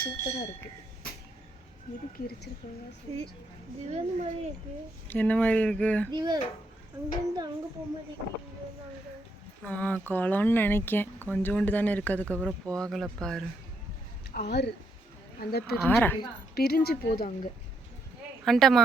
சூப்பராக இருக்கு. எதுக்கு எரிச்சிருக்காங்க? திவன் மாதிரி இருக்கு. என்ன மாதிரி இருக்கு? திவன் அங்கேருந்து அங்கே போக மாதிரி இருக்கு. குளம்னு நினைக்கேன். கொஞ்சோண்டு தானே இருக்கு, அதுக்கப்புறம் போகலை பாரு. ஆறு அந்த ஆறா பிரிஞ்சு போகுது அங்கே. அண்டமா